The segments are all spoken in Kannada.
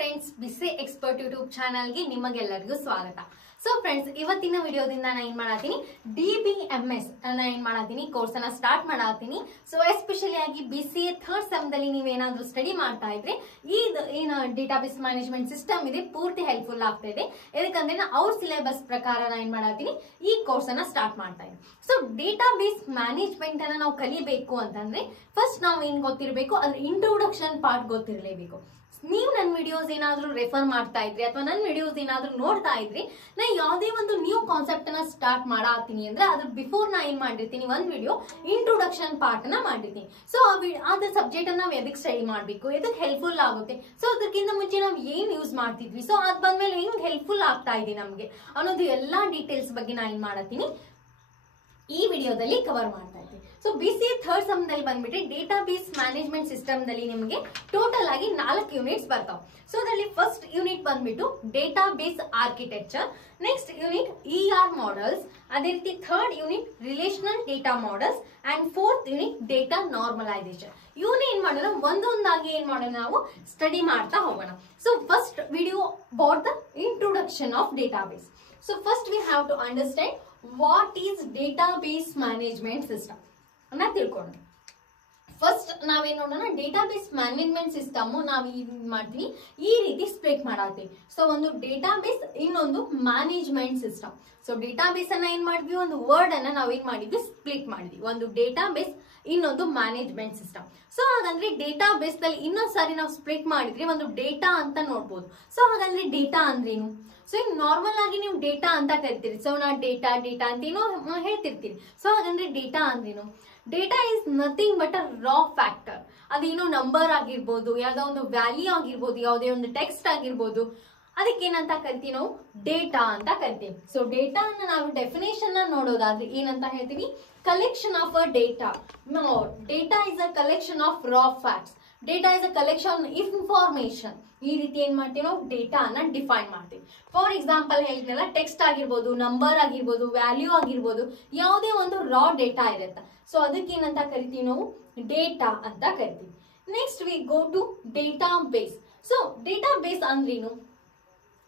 ಫ್ರೆಂಡ್ಸ್, ಬಿಸಿ ಎಕ್ಸ್ಪರ್ಟ್ ಯೂಟ್ಯೂಬ್ ಚಾನಲ್ಗೆ ನಿಮಗೆಲ್ಲರಿಗೂ ಸ್ವಾಗತ. ಸೊ ಫ್ರೆಂಡ್ಸ್, ಇವತ್ತಿನ ವಿಡಿಯೋದಿಂದ ನಾನು ಏನು ಮಾಡತ್ತೀನಿ, DBMS ಅನ್ನ ಏನು ಮಾಡತ್ತೀನಿ, ಕೋರ್ಸ್ ಅನ್ನ ಸ್ಟಾರ್ಟ್ ಮಾಡತ್ತೀನಿ. ಸೊ ಎಸ್ಪೆಷಲಿ ಆಗಿ BCA ಥರ್ಡ್ ಸೆಮ್ದಲ್ಲಿ ನೀವೇನಾದ್ರೂ ಸ್ಟಡಿ ಮಾಡ್ತಾ ಇದ್ರೆ ಏನು ಡೇಟಾಬೇಸ್ ಮ್ಯಾನೇಜ್ಮೆಂಟ್ ಸಿಸ್ಟಮ್ ಇದೆ ಪೂರ್ತಿ ಹೆಲ್ಪ್ಫುಲ್ ಆಗ್ತಾ ಇದೆ. ಯಾಕಂದ್ರೆ ಅವ್ರ ಸಿಲೆಬಸ್ ಪ್ರಕಾರ ನಾನು ಏನು ಮಾಡತ್ತೀನಿ, ಈ ಕೋರ್ಸ್ ಅನ್ನ ಸ್ಟಾರ್ಟ್ ಮಾಡ್ತಾ ಇದ್ದೀನಿ. ಸೊ ಡೇಟಾಬೇಸ್ ಮ್ಯಾನೇಜ್ಮೆಂಟ್ ಅನ್ನ ನಾವು ಕಲಿಬೇಕು ಅಂತಂದ್ರೆ ಫಸ್ಟ್ ನಾವು ಏನ್ ಗೊತ್ತಿರಬೇಕು, ಅದ್ರ ಇಂಟ್ರೊಡಕ್ಷನ್ ಪಾರ್ಟ್ ಗೊತ್ತಿರಲೇಬೇಕು. ನೀವು ನನ್ನ ವಿಡಿಯೋಸ್ ಏನಾದ್ರೂ ರೆಫರ್ ಮಾಡ್ತಾ ಇದ್ರಿ ಅಥವಾ ನನ್ನ ವಿಡಿಯೋಸ್ ಏನಾದ್ರೂ ನೋಡ್ತಾ ಇದ್ರಿ, ನಾ ಯಾವುದೇ ಒಂದು ನ್ಯೂ ಕಾನ್ಸೆಪ್ಟ್ ಅನ್ನ ಸ್ಟಾರ್ಟ್ ಮಾಡಾತೀನಿ ಅಂದ್ರೆ ಅದ್ರ ಬಿಫೋರ್ ನಾ ಏನ್ ಮಾಡಿರ್ತೀನಿ, ಒಂದ್ ವಿಡಿಯೋ ಇಂಟ್ರೊಡಕ್ಷನ್ ಪಾರ್ಟ್ ಅನ್ನ ಮಾಡಿರ್ತೀನಿ. ಸೊ ಅದ್ರ ಸಬ್ಜೆಕ್ಟ್ ಅನ್ನ ನಾವು ಎದಕ್ಕೆ ಸ್ಟಡಿ ಮಾಡ್ಬೇಕು, ಎದಕ್ಕೆ ಹೆಲ್ಪ್ಫುಲ್ ಆಗುತ್ತೆ, ಸೊ ಅದಕ್ಕಿಂತ ಮುಂಚೆ ನಾವು ಏನ್ ಯೂಸ್ ಮಾಡ್ತಿದ್ವಿ, ಸೊ ಅದ್ ಬಂದ್ಮೇಲೆ ಹೆಂಗ್ ಹೆಲ್ಪ್ಫುಲ್ ಆಗ್ತಾ ಇದೆ ನಮ್ಗೆ ಅನ್ನೋದು ಎಲ್ಲಾ ಡೀಟೇಲ್ಸ್ ಬಗ್ಗೆ ನಾ ಏನ್ ಮಾಡತ್ತೀನಿ ಈ ವಿಡಿಯೋದಲ್ಲಿ ಕವರ್ ಮಾಡ್ತಾ ಇದ್ದೀನಿ. ಸೊ BCA ಥರ್ಡ್ ಸೆಮ್ದಲ್ಲಿ ಬಂದ್ಬಿಟ್ಟು ಡೇಟಾಬೇಸ್ ಮ್ಯಾನೇಜ್ಮೆಂಟ್ ಸಿಸ್ಟಮ್ ದಲ್ಲಿ ನಿಮಗೆ ಟೋಟಲ್ ಆಗಿ 4 ಯೂನಿಟ್ಸ್ ಬರ್ತಾವೆ. ಸೊ ಅದರಲ್ಲಿ ಫಸ್ಟ್ ಯೂನಿಟ್ ಬಂದ್ಬಿಟ್ಟು database architecture, next unit ER models, ಅದೇ ರೀತಿ third unit relational data models and fourth unit data normalisation. ಇವನ್ನ ಏನ್ ಮಾಡೋಣ, ಒಂದೊಂದಾಗಿ ಏನ್ ಮಾಡೋಣ, ನಾವು ಸ್ಟಡಿ ಮಾಡ್ತಾ ಹೋಗೋಣ. So first video about the introduction of database. So first we have to understand what is database management system ಅನ್ನ ತಿಳ್ಕೊಳ್ಳೋಣ. ಫಸ್ಟ್ ನಾವೇನ್ ನೋಡೋಣ, ಡೇಟಾಬೇಸ್ ಮ್ಯಾನೇಜ್ಮೆಂಟ್ ಸಿಸ್ಟಮ್ ನಾವು ಏನ್ ಮಾಡ್ತೀವಿ, ಈ ರೀತಿ ಸ್ಪ್ಲಿಟ್ ಮಾಡಾಕ್ತೀವಿ. ಸೊ ಒಂದು ಡೇಟಾಬೇಸ್, ಇನ್ನೊಂದು ಮ್ಯಾನೇಜ್ಮೆಂಟ್ ಸಿಸ್ಟಮ್. ಸೊ ಡೇಟಾಬೇಸ್ ಅನ್ನ ಏನ್ ಮಾಡಿದ್ವಿ, ಒಂದು ವರ್ಡ್ ಅನ್ನ ನಾವೇನ್ ಮಾಡಿದ್ವಿ, ಸ್ಪ್ಲಿಟ್ ಮಾಡಿದ್ವಿ. ಒಂದು ಡೇಟಾಬೇಸ್, ಇನ್ನೊಂದು ಮ್ಯಾನೇಜ್ಮೆಂಟ್ ಸಿಸ್ಟಮ್. ಸೊ ಹಾಗಂದ್ರೆ ಡೇಟಾಬೇಸ್ ನಲ್ಲಿ ಇನ್ನೊಂದ್ ಸಾರಿ ನಾವು ಸ್ಪ್ಲಿಟ್ ಮಾಡಿದ್ರಿ ಒಂದು ಡೇಟಾ ಅಂತ ನೋಡ್ಬೋದು. ಸೊ ಹಾಗಂದ್ರೆ ಡೇಟಾ ಅಂದ್ರೇನು, ಸೊ ಈಗ ನಾರ್ಮಲ್ ಆಗಿ ನೀವು ಡೇಟಾ ಅಂತ ಕರಿತೀರಿ. ಸೊ ನಾ ಡೇಟಾ ಅಂತ ಏನೋ ಹೇಳ್ತಿರ್ತೀರಿ. ಸೊ ಹಾಗಂದ್ರೆ ಡೇಟಾ ಅಂದ್ರೇನು, data is nothing but a raw factor. ಅದೇನೋ ನಂಬರ್ ಆಗಿರ್ಬೋದು, ಯಾವ್ದೋ ಒಂದು ವ್ಯಾಲ್ಯೂ ಆಗಿರ್ಬೋದು, ಯಾವುದೇ ಒಂದು ಟೆಕ್ಸ್ಟ್ ಆಗಿರ್ಬೋದು, ಅದಕ್ಕೆ ಏನಂತ ಕರಿತೀವಿ, ನಾವು ಡೇಟಾ ಅಂತ ಕರಿತೀವಿ. ಸೊ ಡೇಟಾ ಅನ್ನ ನಾವು ಡೆಫಿನೇಷನ್ ನೋಡೋದಾದ್ರೆ ಏನಂತ ಹೇಳ್ತೀವಿ, collection of a data. Data is a collection of raw facts. Data is a collection information. ಈ ರೀತಿ ಏನ್ ಮಾಡ್ತೀವಿ, ನಾವು ಡೇಟಾ ಅನ್ನ ಡಿಫೈನ್ ಮಾಡ್ತೀವಿ. ಫಾರ್ ಎಕ್ಸಾಂಪಲ್ ಹೇಳಿದ್ನಲ್ಲ, ಟೆಕ್ಸ್ಟ್ ಆಗಿರ್ಬೋದು, ನಂಬರ್ ಆಗಿರ್ಬೋದು, ವ್ಯಾಲ್ಯೂ ಆಗಿರ್ಬೋದು, ಯಾವುದೇ ಒಂದು ರಾ ಡೇಟಾ ಇರುತ್ತೆ. ಸೊ ಅದಕ್ಕೆ ಏನಂತ ಕರಿತೀವಿ, ನಾವು ಡೇಟಾ ಅಂತ ಕರಿತೀವಿ. Next we go to database. So database ಅಂದ್ರೇನು,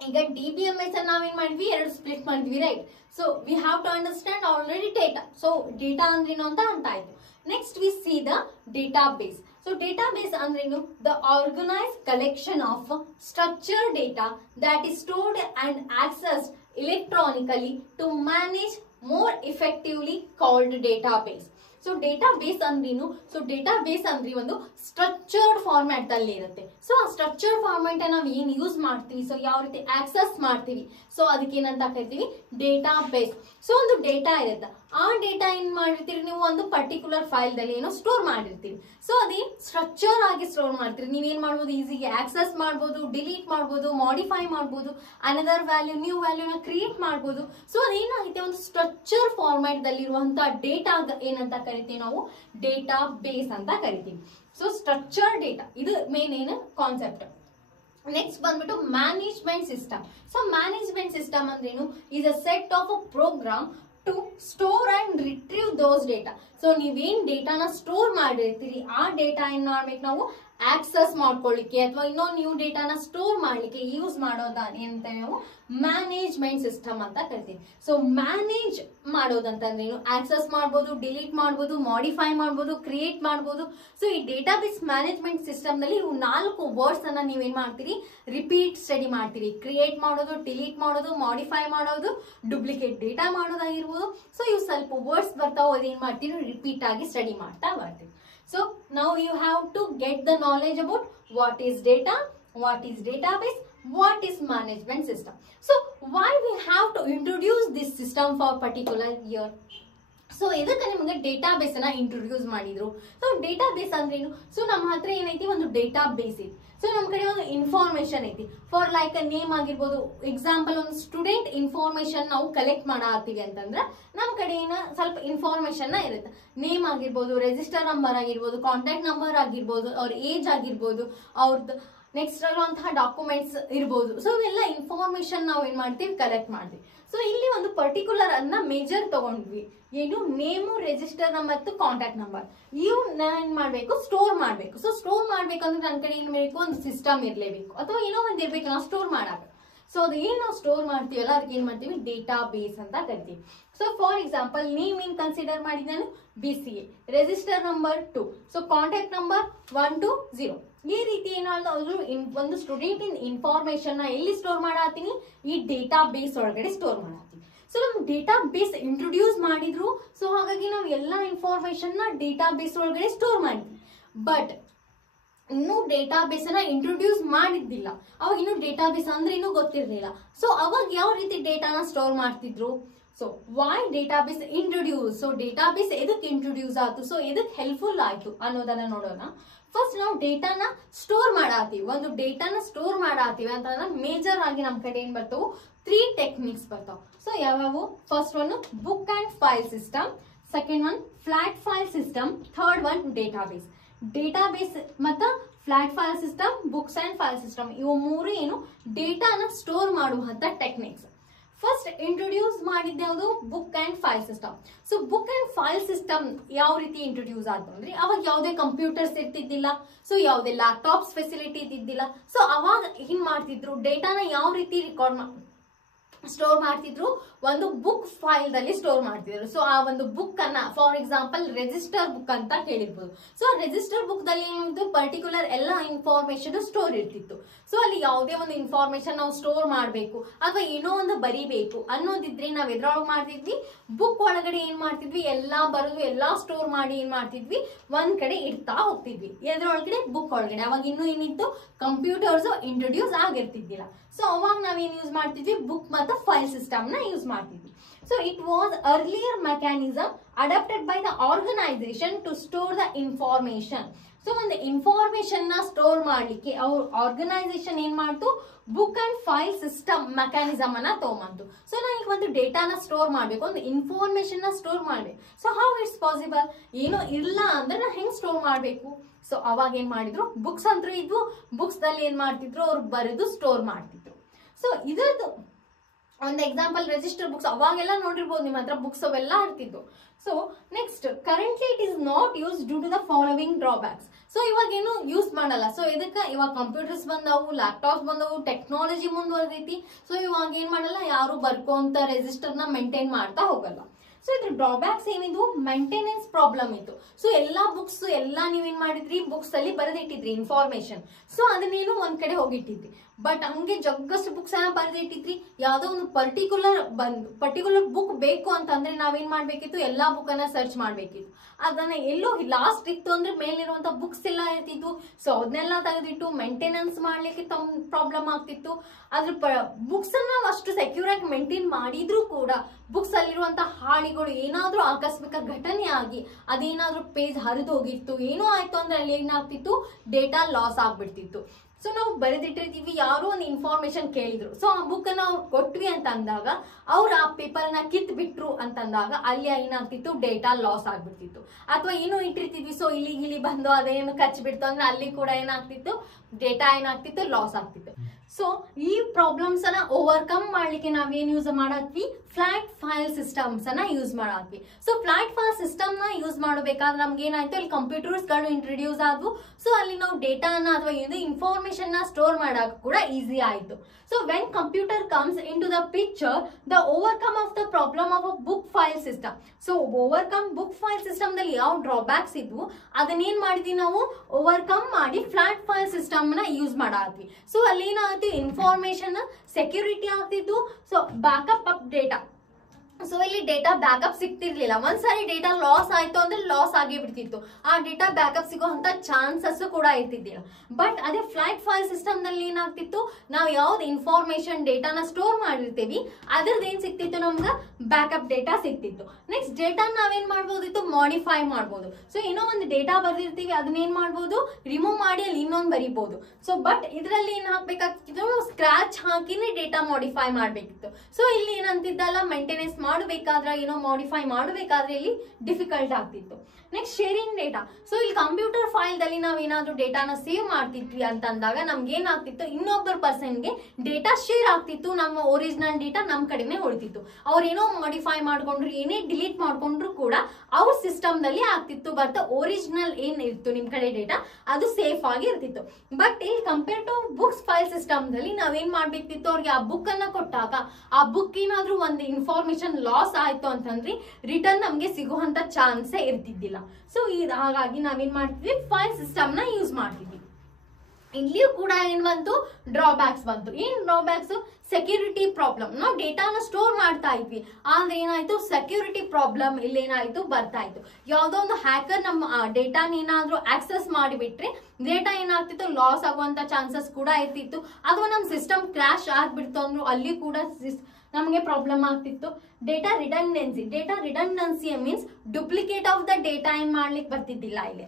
ಈಗ DBMS ಅನ್ನ ನಾವೇನ್ ಮಾಡಿದ್ವಿ, 2 ಸ್ಪ್ಲಿಟ್ ಮಾಡಿದ್ವಿ, right. So we have to understand already data. So data ಅಂದ್ರೇನು ಅಂತ ಆಯ್ತು. Next we see the database. So database ಅಂದ್ರೇನು, the organised collection of structured data that is stored and accessed electronically to manage more effectively called database. So database ಅಂದ್ರೇನು, ಸೊ ಡೇಟಾಬೇಸ್ ಅಂದ್ರೆ ಒಂದು ಸ್ಟ್ರಕ್ಚರ್ಡ್ ಫಾರ್ಮ್ಯಾಟ್ ಅಲ್ಲಿ ಇರುತ್ತೆ. ಸೊ ಆ ಸ್ಟ್ರಕ್ಚರ್ಡ್ ಫಾರ್ಮ್ಯಾಟ್ ನಾವು ಏನ್ ಯೂಸ್ ಮಾಡ್ತೀವಿ, ಸೊ ಯಾವ ರೀತಿ ಆಕ್ಸೆಸ್ ಮಾಡ್ತೀವಿ, ಸೊ ಅದಕ್ಕೆ ಏನಂತ ಕರಿತೀವಿ, ಡೇಟಾಬೇಸ್. ಸೊ ಒಂದು ಡೇಟಾ ಇರುತ್ತೆ, ಆ ಡೇಟಾ ಏನ್ ಮಾಡಿರ್ತೀರಿ ನೀವು, ಒಂದು ಪರ್ಟಿಕ್ಯುಲರ್ ಫೈಲ್ ದಲ್ಲಿ ಏನೋ ಸ್ಟೋರ್ ಮಾಡಿರ್ತೀವಿ. ಸೊ ಅದೇ ಸ್ಟ್ರಕ್ಚರ್ ಆಗಿ ಸ್ಟೋರ್ ಮಾಡ್ತೀರಿ. ನೀವೇನ್ ಮಾಡ್ಬೋದು, ಈಸಿಗೆ ಆಕ್ಸೆಸ್ ಮಾಡ್ಬೋದು, ಡಿಲೀಟ್ ಮಾಡ್ಬೋದು, ಮಾಡಿಫೈ ಮಾಡ್ಬೋದು, ಅನದರ್ ವ್ಯಾಲ್ಯೂ, ನ್ಯೂ ವ್ಯಾಲ್ಯೂನ ಕ್ರಿಯೇಟ್ ಮಾಡ್ಬೋದು. ಸೊ ಅದೇನಾಗುತ್ತೆ, ಒಂದು ಸ್ಟ್ರಕ್ಚರ್ ಫಾರ್ಮ್ಯಾಟ್ ದಲ್ಲಿ ಇರುವಂತಹ ಡೇಟಾ ಏನಂತ ಕರಿತೀವಿ, ನಾವು ಡೇಟಾ ಬೇಸ್ ಅಂತ ಕರಿತೀವಿ. ಸೊ ಸ್ಟ್ರಕ್ಚರ್ ಡೇಟಾ, ಇದು ಮೇನ್ ಏನು ಕಾನ್ಸೆಪ್ಟ್. ನೆಕ್ಸ್ಟ್ ಬಂದ್ಬಿಟ್ಟು management system. So management system ಅಂದ್ರೇನು, is a set of a program to store and retrieve those data. So ನೀವೇನ್ ಡೇಟಾನ ಸ್ಟೋರ್ ಮಾಡಿರ್ತೀರಿ, ಆ ಡೇಟಾ ಏನ್ ಮಾಡ್ಬೇಕು, ನಾವು ಆಕ್ಸೆಸ್ ಮಾಡ್ಕೊಳ್ಳಿಕ್ಕೆ ಅಥವಾ ಇನ್ನೊಂದು ನ್ಯೂ ಡೇಟಾನ ಸ್ಟೋರ್ ಮಾಡ್ಲಿಕ್ಕೆ ಯೂಸ್ ಮಾಡೋದ ಅಂತ ನಾವು ಮ್ಯಾನೇಜ್ಮೆಂಟ್ ಸಿಸ್ಟಮ್ ಅಂತ ಕರಿತೀವಿ. ಸೊ ಮ್ಯಾನೇಜ್ ಮಾಡೋದಂತಂದ್ರೇನು, ಆಕ್ಸೆಸ್ ಮಾಡ್ಬೋದು, ಡಿಲೀಟ್ ಮಾಡ್ಬೋದು, ಮಾಡಿಫೈ ಮಾಡ್ಬೋದು, ಕ್ರಿಯೇಟ್ ಮಾಡ್ಬೋದು. ಸೊ ಈ ಡೇಟಾಬೇಸ್ ಮ್ಯಾನೇಜ್ಮೆಂಟ್ ಸಿಸ್ಟಮ್ ನಲ್ಲಿ ಇವು 4 ವರ್ಡ್ಸ್ ಅನ್ನ ನೀವೇನ್ ಮಾಡ್ತೀರಿ, ರಿಪೀಟ್ ಸ್ಟಡಿ ಮಾಡ್ತೀರಿ. ಕ್ರಿಯೇಟ್ ಮಾಡೋದು, ಡಿಲೀಟ್ ಮಾಡೋದು, ಮಾಡಿಫೈ ಮಾಡೋದು, ಡೂಪ್ಲಿಕೇಟ್ ಡೇಟಾ ಮಾಡೋದಾಗಿರ್ಬೋದು. ಸೊ ಇವು ಸ್ವಲ್ಪ ವರ್ಡ್ಸ್ ಬರ್ತಾವ, ಅದೇನ್ ಮಾಡ್ತೀರಿ, ರಿಪೀಟ್ ಆಗಿ ಸ್ಟಡಿ ಮಾಡ್ತಾ ಬರ್ತೀವಿ. So now you have to get the knowledge about what is data, what is database, what is management system. So why we have to introduce this system for particular year? So ಇದಕ್ಕೆ ನಿಮಗೆ ಡೇಟಾಬೇಸ್ ಅನ್ನ ಇಂಟ್ರೊಡ್ಯೂಸ್ ಮಾಡಿದ್ರು. ಸೊ ಡೇಟಾಬೇಸ್ ಅಂದ್ರೇನು, ಸೊ ನಮ್ಮ ಹತ್ರ ಏನೈತಿ, ಒಂದು ಡೇಟಾ ಬೇಸ್ ಐತಿ. ಸೊ ನಮ್ಮ ಕಡೆ ಒಂದು ಇನ್ಫಾರ್ಮೇಶನ್ ಐತಿ, ಫಾರ್ ಲೈಕ್ ನೇಮ್ ಆಗಿರ್ಬೋದು. ಎಕ್ಸಾಂಪಲ್, ಒಂದು ಸ್ಟೂಡೆಂಟ್ ಇನ್ಫಾರ್ಮೇಶನ್ ನಾವು ಕಲೆಕ್ಟ್ ಮಾಡತ್ತೀವಿ ಅಂತಂದ್ರೆ ನಮ್ಮ ಕಡೆ ಏನ ಸ್ವಲ್ಪ ಇನ್ಫಾರ್ಮೇಶನ್ ಇರುತ್ತೆ. ನೇಮ್ ಆಗಿರ್ಬೋದು, ರಿಜಿಸ್ಟರ್ ನಂಬರ್ ಆಗಿರ್ಬೋದು, ಕಾಂಟ್ಯಾಕ್ಟ್ ನಂಬರ್ ಆಗಿರ್ಬೋದು, ಅವ್ರ ಏಜ್ ಆಗಿರ್ಬೋದು, ಅವ್ರದ್ದು ನೆಕ್ಸ್ಟ್ ಇರುವಂತಹ ಡಾಕ್ಯುಮೆಂಟ್ಸ್ ಇರ್ಬೋದು. ಸೊ ಇವೆಲ್ಲ ಇನ್ಫಾರ್ಮೇಶನ್ ನಾವು ಏನ್ ಮಾಡ್ತೀವಿ, ಕಲೆಕ್ಟ್ ಮಾಡ್ತೀವಿ. ಸೊ ಇಲ್ಲಿ ಒಂದು ಪರ್ಟಿಕ್ಯುಲರ್ ಅನ್ನ ಮೇಜರ್ ತಗೊಂಡ್ವಿ, ಏನು ನೇಮು, ರಿಜಿಸ್ಟರ್ ಮತ್ತು ಕಾಂಟ್ಯಾಕ್ಟ್ ನಂಬರ್. ಇವು ಏನ್ ಮಾಡ್ಬೇಕು, ಸ್ಟೋರ್ ಮಾಡ್ಬೇಕು. ಸೊ ಸ್ಟೋರ್ ಮಾಡ್ಬೇಕಂದ್ರೆ ನನ್ನ ಕಡೆ ಏನ್ ಬೇಕು, ಒಂದು ಸಿಸ್ಟಮ್ ಇರ್ಲೇಬೇಕು ಅಥವಾ ಏನೋ ಒಂದ್ ಇರ್ಬೇಕು ನಾವು ಸ್ಟೋರ್ ಮಾಡಾಕ. ಸೊ ಅದು ಏನ್ ನಾವು ಸ್ಟೋರ್ ಮಾಡ್ತೀವಲ್ಲ ಅದಕ್ಕೆ ಏನ್ ಮಾಡ್ತೀವಿ, ಡೇಟಾ ಬೇಸ್ ಅಂತ ಕರಿತೀವಿ. ಸೊ ಫಾರ್ ಎಕ್ಸಾಂಪಲ್ ನೇಮ್ ಏನ್ ಕನ್ಸಿಡರ್ ಮಾಡಿ ನಾನು, BCA, register number 2, so contact number 1 to 0. ಈ ರೀತಿ ಏನಾದ್ರು ಒಂದು ಸ್ಟೂಡೆಂಟ್ ಇನ್ ಇನ್ಫಾರ್ಮೇಶನ್ ನ ಎಲ್ಲಿ ಸ್ಟೋರ್ ಮಾಡಾತೀನಿ, ಈ ಡೇಟಾ ಬೇಸ್ ಒಳಗಡೆ ಸ್ಟೋರ್ ಮಾಡಾತೀನಿ. ಸೊ ನಮ್ ಡೇಟಾ ಬೇಸ್ ಇಂಟ್ರೊಡ್ಯೂಸ್ ಮಾಡಿದ್ರು, ಸೊ ಹಾಗಾಗಿ ನಾವು ಎಲ್ಲಾ ಇನ್ಫಾರ್ಮೇಶನ್ ನ ಡೇಟಾ ಬೇಸ್ ಒಳಗಡೆ ಸ್ಟೋರ್ ಮಾಡಿದ್ವಿ. ಬಟ್ ಇನ್ನು ಡೇಟಾ ಬೇಸ್ ಅನ್ನ ಇಂಟ್ರೊಡ್ಯೂಸ್ ಮಾಡಿದ್ದಿಲ್ಲ, ಅವಾಗ ಇನ್ನು ಡೇಟಾ ಬೇಸ್ ಅಂದ್ರೆ ಇನ್ನೂ ಗೊತ್ತಿರಲಿಲ್ಲ. ಸೊ ಅವಾಗ ಯಾವ ರೀತಿ ಡೇಟಾನ ಸ್ಟೋರ್ ಮಾಡ್ತಿದ್ರು. So why database introduce, so database ಎದಕ್ಕೆ ಇಂಟ್ರೊಡ್ಯೂಸ್ ಆಯ್ತು, ಸೊ ಎದಕ್ಕೆ ಹೆಲ್ಪ್ಫುಲ್ ಆಯ್ತು ಅನ್ನೋದನ್ನ ನೋಡೋಣ. ಫಸ್ಟ್ ನಾವು ಡೇಟಾನ ಸ್ಟೋರ್ ಮಾಡಾತೀವಿ, ಒಂದು ಡೇಟಾನ ಸ್ಟೋರ್ ಮಾಡಾತೀವಿ ಅಂತಂದ್ರೆ ಮೇಜರ್ ಆಗಿ ನಮ್ ಕಡೆ ಏನ್ ಬರ್ತಾವು, 3 ಟೆಕ್ನಿಕ್ಸ್ ಬರ್ತಾವ. ಸೊ ಯಾವ್ಯಾವು, first one book and file system, second one flat file system, third one database. Database ಮತ್ತು flat file system, books and file system, ಇವು ಮೂರು ಏನು ಡೇಟಾನ ಸ್ಟೋರ್ ಮಾಡುವಂತ ಟೆಕ್ನಿಕ್ಸ್. ಫಸ್ಟ್ ಇಂಟ್ರೊಡ್ಯೂಸ್ ಮಾಡಿದ್ದೆ ಯಾವುದು, book and file system. So book and file system ಯಾವ ರೀತಿ ಇಂಟ್ರೊಡ್ಯೂಸ್ ಆಯ್ತು ಅಂದ್ರೆ, ಅವಾಗ ಯಾವುದೇ ಕಂಪ್ಯೂಟರ್ಸ್ ಇರ್ತಿದ್ದಿಲ್ಲ, ಸೊ ಯಾವುದೇ ಲ್ಯಾಪ್ಟಾಪ್ಸ್ ಫೆಸಿಲಿಟಿ ಇದ್ದಿದ್ದಿಲ್ಲ. ಸೊ ಅವಾಗ ಏನ್ ಮಾಡ್ತಿದ್ರು, ಡೇಟಾನ ಯಾವ ರೀತಿ ಸ್ಟೋರ್ ಮಾಡ್ತಿದ್ರು, ಒಂದು ಬುಕ್ ಫೈಲ್ ದಲ್ಲಿ ಸ್ಟೋರ್ ಮಾಡ್ತಿದ್ರು. ಸೊ ಆ ಒಂದು ಬುಕ್ ಅನ್ನ ಫಾರ್ ಎಕ್ಸಾಂಪಲ್ ರಿಜಿಸ್ಟರ್ ಬುಕ್ ಅಂತ ಹೇಳಿರ್ಬೋದು. ಸೊ ರಿಜಿಸ್ಟರ್ ಬುಕ್ ದಲ್ಲಿ ಏನಿತ್ತು, ಪರ್ಟಿಕ್ಯುಲರ್ ಎಲ್ಲ ಇನ್ಫಾರ್ಮೇಶನ್ ಸ್ಟೋರ್ ಇರ್ತಿತ್ತು. ಸೊ ಅಲ್ಲಿ ಯಾವುದೇ ಒಂದು ಇನ್ಫಾರ್ಮೇಶನ್ ನಾವು ಸ್ಟೋರ್ ಮಾಡಬೇಕು ಅಥವಾ ಏನೋ ಒಂದು ಬರಿಬೇಕು ಅನ್ನೋದಿದ್ರೆ ನಾವ್ ಎದ್ರೊಳಗೆ ಮಾಡ್ತಿದ್ವಿ, ಬುಕ್ ಒಳಗಡೆ ಏನ್ ಮಾಡ್ತಿದ್ವಿ, ಎಲ್ಲಾ ಬರೆದು ಎಲ್ಲಾ ಸ್ಟೋರ್ ಮಾಡಿ ಏನ್ ಮಾಡ್ತಿದ್ವಿ, ಒಂದ್ ಕಡೆ ಇಡ್ತಾ ಹೋಗ್ತಿದ್ವಿ. ಎದ್ರೊಳಗಡೆ ಬುಕ್ ಒಳಗಡೆ. ಅವಾಗ ಇನ್ನೂ ಏನಿತ್ತು, ಕಂಪ್ಯೂಟರ್ಸ್ ಇಂಟ್ರೊಡ್ಯೂಸ್ ಆಗಿರ್ತಿದ್ದಿಲ್ಲ. ಸೊ ಅವಾಗ ನಾವೇನ್ ಯೂಸ್ ಮಾಡ್ತಿದ್ವಿ, ಬುಕ್ ಮತ್ತು ಫೈಲ್ ಸಿಸ್ಟಮ್ ನ ಯೂಸ್ ಮಾಡ್ತಿದ್ವಿ. So it was earlier mechanism adopted by the organisation to store the information. So ಒಂದು ಇನ್ಫಾರ್ಮೇಶನ್ ನ ಸ್ಟೋರ್ ಮಾಡ್ಲಿಕ್ಕೆ ಅವ್ರ ಆರ್ಗನೈಸೇಷನ್ ಏನ್ ಮಾಡ್ತು, book and file system mechanism ಅನ್ನ ತಗೊಂಬಂತು. ಸೊ ನಾನು ಈಗ ಒಂದು ಡೇಟಾನ ಸ್ಟೋರ್ ಮಾಡ್ಬೇಕು, ಒಂದು ಇನ್ಫಾರ್ಮೇಶನ್ ನ ಸ್ಟೋರ್ ಮಾಡ್ಬೇಕು. ಸೊ ಹೌ ಇಟ್ಸ್ ಪಾಸಿಬಲ್, ಏನೋ ಇಲ್ಲ ಅಂದ್ರೆ ನಾನು ಹೆಂಗ್ ಸ್ಟೋರ್ ಮಾಡ್ಬೇಕು. ಸೊ ಅವಾಗ ಏನ್ ಮಾಡಿದ್ರು, ಬುಕ್ಸ್ ಅಂತೂ ಇದ್ವು, ಬುಕ್ಸ್ ದಲ್ಲಿ ಏನ್ ಮಾಡ್ತಿದ್ರು, ಅವ್ರು ಬರೆದು ಸ್ಟೋರ್ ಮಾಡ್ತಿದ್ರು. ಸೊ ಇದರದ್ದು ಒಂದು ಎಕ್ಸಾಂಪಲ್ ರಿಜಿಸ್ಟರ್ ಬುಕ್ಸ್, ಅವಾಗೆಲ್ಲ ನೋಡಿರ್ಬೋದು ನಿಮ್ಮ ಹತ್ರ ಬುಕ್ಸ್ ಅವೆಲ್ಲ ಇರ್ತಿದ್ವು. So next currently it is not use due to the following drawbacks. So ಇವಾಗ ಏನು ಯೂಸ್ ಮಾಡಲ್ಲ. ಸೊ ಇದಕ್ಕೆ ಇವಾಗ ಕಂಪ್ಯೂಟರ್ಸ್ ಬಂದವು, ಲ್ಯಾಪ್ಟಾಪ್ಸ್ ಬಂದವು, ಟೆಕ್ನಾಲಜಿ ಮುಂದುವರೆದೈತಿ. ಸೊ ಇವಾಗ ಏನ್ ಮಾಡಲ್ಲ, ಯಾರು ಬರ್ಕೊಂತ ರಿಜಿಸ್ಟರ್ ನ ಮೇಂಟೈನ್ ಮಾಡ್ತಾ ಹೋಗಲ್ಲ. ಸೊ ಇದ್ರ ಡ್ರಾಬ್ಯಾಕ್ಸ್ ಏನಿದ್ವು, ಮೇಂಟೆನೆನ್ಸ್ ಪ್ರಾಬ್ಲಮ್ ಇತ್ತು. ಸೊ ಎಲ್ಲಾ ಬುಕ್ಸ್ ಎಲ್ಲಾ ನೀವೇನ್ ಮಾಡಿದ್ರಿ, ಬುಕ್ಸ್ ಅಲ್ಲಿ ಬರೆದಿಟ್ಟಿದ್ರಿ ಇನ್ಫಾರ್ಮೇಶನ್. ಸೊ ಅದನ್ನೇನು ಒಂದ್ ಕಡೆ ಹೋಗಿಟ್ಟಿದ್ರಿ. ಬಟ್ ಹಂಗೆ ಜಗ್ಗಷ್ಟು ಬುಕ್ಸ್ ಅನ್ನ ಬರೆದಿಟ್ಟಿದ್ರಿ. ಯಾವ್ದೋ ಒಂದು ಪರ್ಟಿಕ್ಯುಲರ್ ಬುಕ್ ಬೇಕು ಅಂತಂದ್ರೆ ನಾವೇನ್ ಮಾಡ್ಬೇಕಿತ್ತು, ಎಲ್ಲಾ ಬುಕ್ ಅನ್ನ ಸರ್ಚ್ ಮಾಡ್ಬೇಕಿತ್ತು. ಅದನ್ನ ಎಲ್ಲೋ ಲಾಸ್ಟ್ ಇತ್ತು ಅಂದ್ರೆ ಮೇಲಿರುವಂತ ಬುಕ್ಸ್ ಎಲ್ಲ ಇರ್ತಿತ್ತು. ಸೊ ಅದನ್ನೆಲ್ಲ ತೆಗೆದಿಟ್ಟು ಮೇಂಟೆನೆನ್ಸ್ ಮಾಡ್ಲಿಕ್ಕೆ ಪ್ರಾಬ್ಲಮ್ ಆಗ್ತಿತ್ತು. ಅದ್ರ ಬುಕ್ಸ್ ಅನ್ನ ಅಷ್ಟು ಸೆಕ್ಯೂರ್ ಆಗಿ ಮೇಂಟೈನ್ ಮಾಡಿದ್ರು ಕೂಡ ಬುಕ್ಸ್ ಅಲ್ಲಿರುವಂತ ಹಾಳಿಗಳು ಏನಾದ್ರೂ ಆಕಸ್ಮಿಕ ಘಟನೆ ಆಗಿ ಅದೇನಾದ್ರೂ ಪೇಜ್ ಹರಿದು ಹೋಗಿತ್ತು, ಏನೋ ಆಯ್ತು ಅಂದ್ರೆ ಅಲ್ಲಿ ಏನಾಗ್ತಿತ್ತು, ಡೇಟಾ ಲಾಸ್ ಆಗ್ಬಿಡ್ತಿತ್ತು. ಸೊ ನಾವು ಬರೆದಿಟ್ಟಿರ್ತೀವಿ, ಯಾರೋ ಒಂದು ಇನ್ಫಾರ್ಮೇಶನ್ ಕೇಳಿದ್ರು, ಸೊ ಆ ಬುಕ್ ಅನ್ನ ಅವ್ರು ಕೊಟ್ವಿ ಅಂತ ಅಂದಾಗ ಅವ್ರು ಆ ಪೇಪರ್ ನ ಕಿತ್ ಬಿಟ್ರು ಅಂತಂದಾಗ ಅಲ್ಲಿ ಏನಾಗ್ತಿತ್ತು, ಡೇಟಾ ಲಾಸ್ ಆಗ್ಬಿಡ್ತಿತ್ತು. ಅಥವಾ ಏನೋ ಇಟ್ಟಿರ್ತಿದ್ವಿ, ಸೊ ಇಲ್ಲಿ ಬಂದು ಅದೇನು ಕಚ್ಬಿಡ್ತು ಅಂದ್ರೆ ಅಲ್ಲಿ ಕೂಡ ಏನಾಗ್ತಿತ್ತು, ಡೇಟಾ ಏನಾಗ್ತಿತ್ತು, ಲಾಸ್ ಆಗ್ತಿತ್ತು. ಸೊ ಈ ಪ್ರಾಬ್ಲಮ್ಸ್ ಅನ್ನ ಓವರ್ಕಮ್ ಮಾಡ್ಲಿಕ್ಕೆ ನಾವೇನ್ ಯೂಸ್ ಮಾಡತ್ವಿ, ಫ್ಲಾಟ್ ಫೈಲ್ ಸಿಸ್ಟಮ್ಸ್ ಅನ್ನ ಯೂಸ್ ಮಾಡತ್ವಿ. ಸೊ ಫ್ಲಾಟ್ ಫೈಲ್ ಸಿಸ್ಟಮ್ ನ ಯೂಸ್ ಮಾಡಬೇಕಾದ್ರೆ ನಮ್ಗೆ ಏನಾಯ್ತು, ಅಲ್ಲಿ ಕಂಪ್ಯೂಟರ್ಸ್ ಗಳು ಇಂಟ್ರೊಡ್ಯೂಸ್ ಆದ್ವು. ಸೊ ಅಲ್ಲಿ ನಾವು ಡೇಟಾನ ಅಥವಾ ಏನು ಇನ್ಫಾರ್ಮೇಶನ್ ನ ಸ್ಟೋರ್ ಮಾಡಕ್ ಕೂಡ ಈಸಿ ಆಯ್ತು. So when computer comes into the picture, the overcome of the problem of a book file system. So overcome book file system ದಲ್ಲಿ ಯಾವ ಡ್ರಾಬ್ಯಾಕ್ಸ್ ಇದ್ವು ಅದನ್ನೇನ್ ಮಾಡಿದ್ವಿ, ನಾವು ಓವರ್ಕಮ್ ಮಾಡಿ ಫ್ಲಾಟ್ ಫೈಲ್ ಸಿಸ್ಟಮ್ ನ ಯೂಸ್ ಮಾಡಾದ್ವಿ. ಸೊ ಅಲ್ಲಿ ಏನಾಗುತ್ತೆ, ಇನ್ಫಾರ್ಮೇಶನ್ ಸೆಕ್ಯೂರಿಟಿ ಆಗ್ತಿತ್ತು. So backup of data, so ಇಲ್ಲಿ ಡೇಟಾ ಬ್ಯಾಕಪ್ ಸಿಗ್ತಿರ್ಲಿಲ್ಲ. ಒಂದ್ಸಾರಿ ಡೇಟಾ ಲಾಸ್ ಆಯ್ತು ಅಂದ್ರೆ ಲಾಸ್ ಆಗೇ ಬಿಡ್ತಿತ್ತು. ಆ ಡೇಟಾ ಬ್ಯಾಕಪ್ ಸಿಗುವಂತ ಚಾನ್ಸಸ್ ಕೂಡ ಇರ್ತಿದ್ದಿಲ್ಲ. ಬಟ್ ಅದೇ ಫ್ಲಾಟ್ ಫೈಲ್ ಸಿಸ್ಟಮ್ ನಲ್ಲಿ ಏನಾಗ್ತಿತ್ತು, ನಾವು ಯಾವ್ದು ಇನ್ಫಾರ್ಮೇಶನ್ ಡೇಟಾನ ಸ್ಟೋರ್ ಮಾಡಿರ್ತೀವಿ ಅದ್ರದ್ದು ಏನ್ ಸಿಕ್ತಿತ್ತು, ನಮ್ಗೆ ಬ್ಯಾಕಪ್ ಡೇಟಾ ಸಿಕ್ತಿತ್ತು. ನೆಕ್ಸ್ಟ್ ಡೇಟಾ ನಾವೇನ್ ಮಾಡ್ಬೋದಿತ್ತು, ಮಾಡಿಫೈ ಮಾಡ್ಬೋದು. ಸೊ ಏನೋ ಒಂದು ಡೇಟಾ ಬರ್ದಿರ್ತೀವಿ, ಅದನ್ನೇನ್ ಮಾಡ್ಬೋದು, ರಿಮೂವ್ ಮಾಡಿ ಅಲ್ಲಿ ಇನ್ನೊಂದು ಬರಿಬಹುದು. ಸೊ ಬಟ್ ಇದ್ರಲ್ಲಿ ಏನ್ ಹಾಕ್ಬೇಕಾಗ್ತಿತ್ತು, ಸ್ಕ್ರಾಚ್ ಹಾಕಿನೇ ಡೇಟಾ ಮಾಡಿಫೈ ಮಾಡ್ಬೇಕಿತ್ತು. ಸೊ ಇಲ್ಲಿ ಏನಂತಿದ್ದಲ್ಲ, ಮೇಂಟೆನೆನ್ಸ್ ಮಾಡಬೇಕಾದ್ರೆ ಏನೋ ಮಾಡಿಫೈ ಮಾಡಬೇಕಾದ್ರೆ ಇಲ್ಲಿ ಡಿಫಿಕಲ್ಟ್ ಆಗ್ತಿತ್ತು. Next sharing data. ಸೊ ಇಲ್ಲಿ ಕಂಪ್ಯೂಟರ್ ಫೈಲ್ ದಲ್ಲಿ ನಾವ್ ಏನಾದ್ರು ಡೇಟಾನ ಸೇವ್ ಮಾಡ್ತಿದ್ವಿ ಅಂತ ಅಂದಾಗ ನಮ್ಗೆ ಏನಾಗ್ತಿತ್ತು, ಇನ್ನೊಬ್ಬರ ಪರ್ಸನ್ಗೆ ಡೇಟಾ ಶೇರ್ ಆಗ್ತಿತ್ತು, ನಮ್ಮ ಒರಿಜಿನಲ್ ಡೇಟಾ ನಮ್ ಕಡೆನೆ ಉಳಿತಿತ್ತು. ಅವ್ರು ಏನೋ ಮಾಡಿಫೈ ಮಾಡ್ಕೊಂಡ್ರು, ಏನೇ ಡಿಲೀಟ್ ಮಾಡ್ಕೊಂಡ್ರು ಕೂಡ ಅವ್ರ ಸಿಸ್ಟಮ್ ದಲ್ಲಿ ಆಗ್ತಿತ್ತು. ಬಟ್ ಒರಿಜಿನಲ್ ಏನ್ ಇತ್ತು ನಿಮ್ ಕಡೆ ಡೇಟಾ ಅದು ಸೇಫ್ ಆಗಿ ಇರ್ತಿತ್ತು. ಬಟ್ ಇಲ್ಲಿ compare to books file system ದಲ್ಲಿ ನಾವೇನ್ ಮಾಡ್ಬೇಕಿತ್ತು, ಅವ್ರಿಗೆ ಆ ಬುಕ್ ಅನ್ನ ಕೊಟ್ಟಾಗ ಆ ಬುಕ್ ಏನಾದ್ರೂ ಒಂದು ಇನ್ಫಾರ್ಮೇಶನ್ ಲಾಸ್ ಆಯ್ತು ಅಂತಂದ್ರೆ ರಿಟರ್ನ್ ನಮ್ಗೆ ಸಿಗುವಂತ ಚಾನ್ಸೇ ಇರ್ತಿದ್ದಿಲ್ಲ. ಸೊ ಹಾಗಾಗಿ ನಾವೇನ್ ಮಾಡ್ತಿದ್ವಿ, ಫೈಲ್ ಸಿಸ್ಟಮ್ ನ ಯೂಸ್ ಮಾಡ್ತಿದ್ವಿ. ಇಲ್ಲಿಯೂ ಕೂಡ ಏನ್ ಬಂತು, ಡ್ರಾಬ್ಯಾಕ್ಸ್ ಬಂತು. ಏನ್ ಡ್ರಾಬ್ಯಾಕ್ಸ್? Security problem. ನಾವು ಡೇಟಾನ ಸ್ಟೋರ್ ಮಾಡ್ತಾ ಇದ್ವಿ, ಆದ್ರೆ ಏನಾಯ್ತು, ಸೆಕ್ಯೂರಿಟಿ ಪ್ರಾಬ್ಲಮ್ ಇಲ್ಲಿ ಏನಾಯ್ತು, ಬರ್ತಾ ಇತ್ತು. ಯಾವ್ದೋ ಒಂದು ಹ್ಯಾಕರ್ ನಮ್ಮ ಡೇಟಾನ ಏನಾದ್ರೂ ಆಕ್ಸೆಸ್ ಮಾಡಿಬಿಟ್ರೆ ಡೇಟಾ ಏನಾಗ್ತಿತ್ತು, ಲಾಸ್ ಆಗುವಂತ ಚಾನ್ಸಸ್ ಕೂಡ ಇರ್ತಿತ್ತು. ಅಥವಾ ನಮ್ ಸಿಸ್ಟಮ್ ಕ್ರಾಶ್ ಆಗ್ಬಿಡ್ತು ಅಂದ್ರು ಅಲ್ಲಿ ಕೂಡ ನಮಗೆ ಪ್ರಾಬ್ಲಮ್ ಆಗ್ತಿತ್ತು. Data redundancy means duplicate of the data ಏನ್ ಮಾಡ್ಲಿಕ್ಕೆ ಬರ್ತಿದ್ದಿಲ್ಲ. ಇಲ್ಲಿ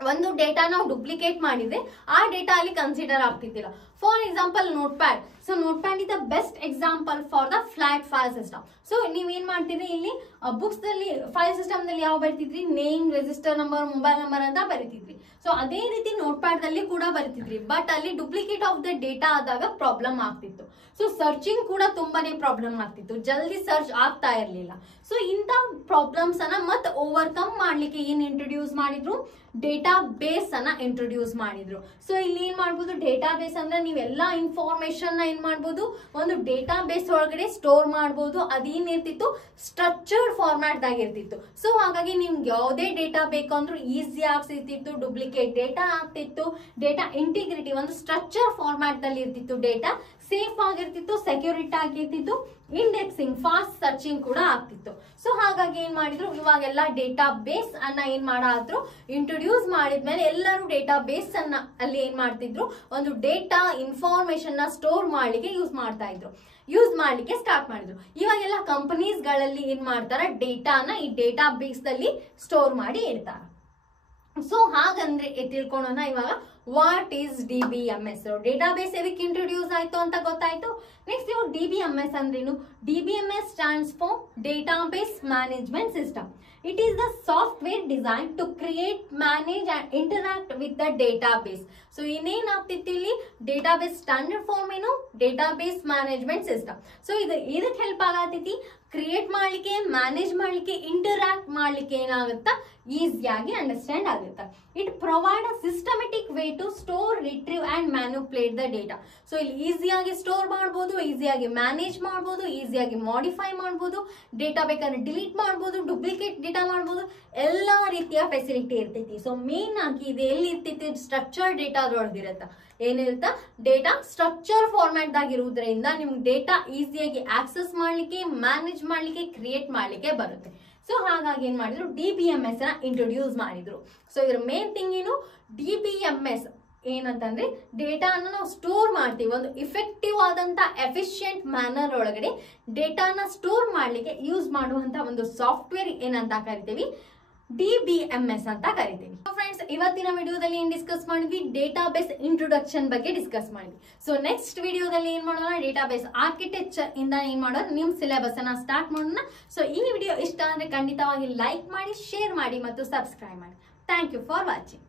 ಒಂದು ಡೇಟಾ ನಾವು ಡುಪ್ಲಿಕೇಟ್ ಮಾಡಿದ್ರೆ ಆ ಡೇಟಾ ಅಲ್ಲಿ ಕನ್ಸಿಡರ್ ಆಗ್ತಿದ್ದಿಲ್ಲ. For example notepad. So notepad is the best example for the flat file system. So ನೀವೇನ್ ಮಾಡ್ತಿದ್ರಿ, ಇಲ್ಲಿ ಬುಕ್ಸ್ ದಲ್ಲಿ ಫೈಲ್ ಸಿಸ್ಟಮ್ ದಲ್ಲಿ ಯಾವ ಬರ್ತಿದ್ರಿ, name, register number, mobile number ಅಂತ ಬರೀತಿದ್ರಿ. ಸೊ ಅದೇ ರೀತಿ ನೋಟ್ ಪ್ಯಾಡ್ ದಲ್ಲಿ ಕೂಡ ಬರೀತಿದ್ರಿ. ಬಟ್ ಅಲ್ಲಿ ಡುಪ್ಲಿಕೇಟ್ ಆಫ್ ದ ಡೇಟಾ ಆದಾಗ ಪ್ರಾಬ್ಲಮ್ ಆಗ್ತಿತ್ತು. ಸೊ ಸರ್ಚಿಂಗ್ ಕೂಡ ತುಂಬಾನೇ ಪ್ರಾಬ್ಲಮ್ ಆಗ್ತಿತ್ತು, ಜಲ್ದಿ ಸರ್ಚ್ ಆಗ್ತಾ ಇರ್ಲಿಲ್ಲ. ಸೊ ಇಂಥ ಪ್ರಾಬ್ಲಮ್ಸ್ ಅನ್ನ ಮತ್ತೆ ಓವರ್ಕಮ್ ಮಾಡ್ಲಿಕ್ಕೆ ಏನ್ ಇಂಟ್ರೊಡ್ಯೂಸ್ ಮಾಡಿದ್ರು, ಡೇಟಾ ಬೇಸ್ ಅನ್ನ ಇಂಟ್ರೊಡ್ಯೂಸ್ ಮಾಡಿದ್ರು. ಸೊ ಇಲ್ಲಿ ಏನ್ ಮಾಡ್ಬೋದು, ಡೇಟಾ ಬೇಸ್ ಅಂದ್ರೆ ನೀವೆಲ್ಲಾ ಇನ್ಫಾರ್ಮೇಶನ್ ನ ಏನ್ ಮಾಡ್ಬೋದು, ಒಂದು ಡೇಟಾ ಬೇಸ್ ಒಳಗಡೆ ಸ್ಟೋರ್ ಮಾಡ್ಬೋದು. ಅದೇನಿರ್ತಿತ್ತು, ಸ್ಟ್ರಕ್ಚರ್ಡ್ ಫಾರ್ಮ್ಯಾಟ್ ದಾಗ ಇರ್ತಿತ್ತು. ಸೊ ಹಾಗಾಗಿ ನಿಮ್ಗೆ ಯಾವುದೇ ಡೇಟಾ ಬೇಕಂದ್ರೂ ಈಸಿ ಆಗ್ತಿತ್ತು, ಡುಪ್ಲಿಕೇಟ್ ಡೇಟಾ ಆಗ್ತಿತ್ತು. ಡೇಟಾ ಇಂಟಿಗ್ರಿಟಿ ಒಂದು ಸ್ಟ್ರಕ್ಚರ್ ಫಾರ್ಮ್ಯಾಟ್ ದಲ್ಲಿ ಇರ್ತಿತ್ತು. ಡೇಟಾ ಸೇಫ್ ಆಗಿರ್ತಿತ್ತು, ಸೆಕ್ಯೂರಿಟಿ ಆಗಿರ್ತಿತ್ತು, ಇಂಡೆಕ್ಸಿಂಗ್, ಫಾಸ್ಟ್ ಸರ್ಚಿಂಗ್ ಕೂಡ ಆಗ್ತಿತ್ತು. ಸೊ ಹಾಗಾಗಿ ಏನ್ ಮಾಡಿದ್ರು, ಇವಾಗೆಲ್ಲ ಡೇಟಾ ಬೇಸ್ ಅನ್ನ ಏನ್ ಮಾಡಾದ್ರು, ಇಂಟ್ರೊಡ್ಯೂಸ್ ಮಾಡಿದ್ಮೇಲೆ ಎಲ್ಲರೂ ಡೇಟಾ ಬೇಸ್ ಅನ್ನ ಅಲ್ಲಿ ಏನ್ ಮಾಡ್ತಿದ್ರು, ಒಂದು ಡೇಟಾ ಇನ್ಫಾರ್ಮೇಶನ್ ನ ಸ್ಟೋರ್ ಮಾಡ್ಲಿಕ್ಕೆ ಯೂಸ್ ಮಾಡ್ಲಿಕ್ಕೆ ಸ್ಟಾರ್ಟ್ ಮಾಡಿದ್ರು. ಇವಾಗೆಲ್ಲ ಕಂಪನೀಸ್ ಗಳಲ್ಲಿ ಏನ್ ಮಾಡ್ತಾರ, ಡೇಟಾನ ಈ ಡೇಟಾ ಬೇಸ್ ದಲ್ಲಿ ಸ್ಟೋರ್ ಮಾಡಿ ಇಡ್ತಾರ. ಸೊ ಹಾಗಂದ್ರೆ ತಿಳ್ಕೊಳ್ಳೋಣ ಇವಾಗ ವಾಟ್ ಈಸ್ DBMS. ಡೇಟಾಬೇಸ್ ಎದಕ್ಕೆ ಇಂಟ್ರೊಡ್ಯೂಸ್ ಆಯ್ತು ಅಂತ ಗೊತ್ತಾಯ್ತು. ನೆಕ್ಸ್ಟ್ ಇವಾಗ DBMS ಅಂದ್ರೇನು? DBMS stands for database management system. It is the software design to create, manage and interact with the database. So ಇನ್ನೇನಾಗ್ತಿತ್ತು ಇಲ್ಲಿ, ಡೇಟಾಬೇಸ್ ಸ್ಟ್ಯಾಂಡರ್ಡ್ ಫಾರ್ಮ್ ಏನು, ಡೇಟಾಬೇಸ್ ಮ್ಯಾನೇಜ್ಮೆಂಟ್ ಸಿಸ್ಟಮ್. ಸೊ ಇದಕ್ಕೆ ಹೆಲ್ಪ್ ಆಗತೈತಿ ಕ್ರಿಯೇಟ್ ಮಾಡ್ಲಿಕ್ಕೆ, ಮ್ಯಾನೇಜ್ ಮಾಡ್ಲಿಕ್ಕೆ, ಇಂಟರಾಕ್ಟ್ ಮಾಡ್ಲಿಕ್ಕೆ ಏನಾಗುತ್ತಾ, ಈಸಿಯಾಗಿ ಅಂಡರ್ಸ್ಟ್ಯಾಂಡ್ ಆಗುತ್ತೆ. It provide a systematic way to store, retrieve and ಮ್ಯಾನ್ಯುಪ್ಯುಲೇಟ್ the data. So ಇಲ್ಲಿ ಈಸಿಯಾಗಿ ಸ್ಟೋರ್ ಮಾಡ್ಬೋದು, ಈಸಿಯಾಗಿ ಮ್ಯಾನೇಜ್ ಮಾಡ್ಬೋದು, ಈಸಿಯಾಗಿ ಮಾಡಿಫೈ ಮಾಡ್ಬೋದು, ಡೇಟಾ ಬೇಕಾದ್ರೆ ಡಿಲೀಟ್ ಮಾಡ್ಬೋದು, ಡುಪ್ಲಿಕೇಟ್ ಡೇಟಾ ಮಾಡ್ಬೋದು, ಎಲ್ಲಾ ರೀತಿಯ ಫೆಸಿಲಿಟಿ ಇರ್ತೈತಿ. ಸೊ ಮೇನ್ ಆಗಿ ಇದು ಎಲ್ಲಿ ಇರ್ತೈತಿ, ಸ್ಟ್ರಕ್ಚರ್ ಡೇಟಾದೊಳಗಿರುತ್ತ. ಏನಿರುತ್ತ, ಡೇಟಾ ಸ್ಟ್ರಕ್ಚರ್ ಫಾರ್ಮ್ಯಾಟ್ ದಾಗ ಇರುವುದರಿಂದ ನಿಮ್ಗೆ ಡೇಟಾ ಈಸಿಯಾಗಿ ಆಕ್ಸೆಸ್ ಮಾಡ್ಲಿಕ್ಕೆ, ಮ್ಯಾನೇಜ್ ಮಾಡ್ಲಿಕ್ಕೆ, ಕ್ರಿಯೇಟ್ ಮಾಡ್ಲಿಕ್ಕೆ ಬರುತ್ತೆ. ಸೊ ಹಾಗಾಗಿ ಏನ್ ಮಾಡಿದ್ರು, DBMS ನ ಇಂಟ್ರೊಡ್ಯೂಸ್ ಮಾಡಿದ್ರು. ಸೊ ಇದ್ರ ಮೇನ್ ಥಿಂಗ್ ಏನು, DBMS ಏನಂತಂದ್ರೆ ಡೇಟಾನ ನಾವು ಸ್ಟೋರ್ ಮಾಡ್ತೀವಿ, ಒಂದು ಇಫೆಕ್ಟಿವ್ ಆದಂತ ಎಫಿಷಿಯಂಟ್ ಮ್ಯಾನರ್ ಒಳಗಡೆ ಡೇಟಾನ ಸ್ಟೋರ್ ಮಾಡ್ಲಿಕ್ಕೆ ಯೂಸ್ ಮಾಡುವಂತ ಒಂದು ಸಾಫ್ಟ್ವೇರ್ ಏನಂತ ಕರಿತೀವಿ, DBMS ಅಂತ ಕರಿತೀವಿ. ಫ್ರೆಂಡ್ಸ್, ಇವತ್ತಿನ ವಿಡಿಯೋದಲ್ಲಿ ಏನ್ ಡಿಸ್ಕಸ್ ಮಾಡಿದ್ವಿ, ಡೇಟಾಬೇಸ್ ಇಂಟ್ರೊಡಕ್ಷನ್ ಬಗ್ಗೆ ಡಿಸ್ಕಸ್ ಮಾಡಿದ್ವಿ. ಸೊ ನೆಕ್ಸ್ಟ್ ವಿಡಿಯೋದಲ್ಲಿ ಏನ್ ಮಾಡೋಣ, ಡೇಟಾಬೇಸ್ ಆರ್ಕಿಟೆಕ್ಚರ್ ಇಂದ ಏನ್ ಮಾಡೋಣ, ನಿಮ್ ಸಿಲೆಬಸ್ ಅನ್ನ ಸ್ಟಾರ್ಟ್ ಮಾಡೋಣ. ಸೊ ಈ ವಿಡಿಯೋ ಇಷ್ಟ ಅಂದ್ರೆ ಖಂಡಿತವಾಗಿ ಲೈಕ್ ಮಾಡಿ, ಶೇರ್ ಮಾಡಿ ಮತ್ತು ಸಬ್ಸ್ಕ್ರೈಬ್ ಮಾಡಿ. Thank you for watching.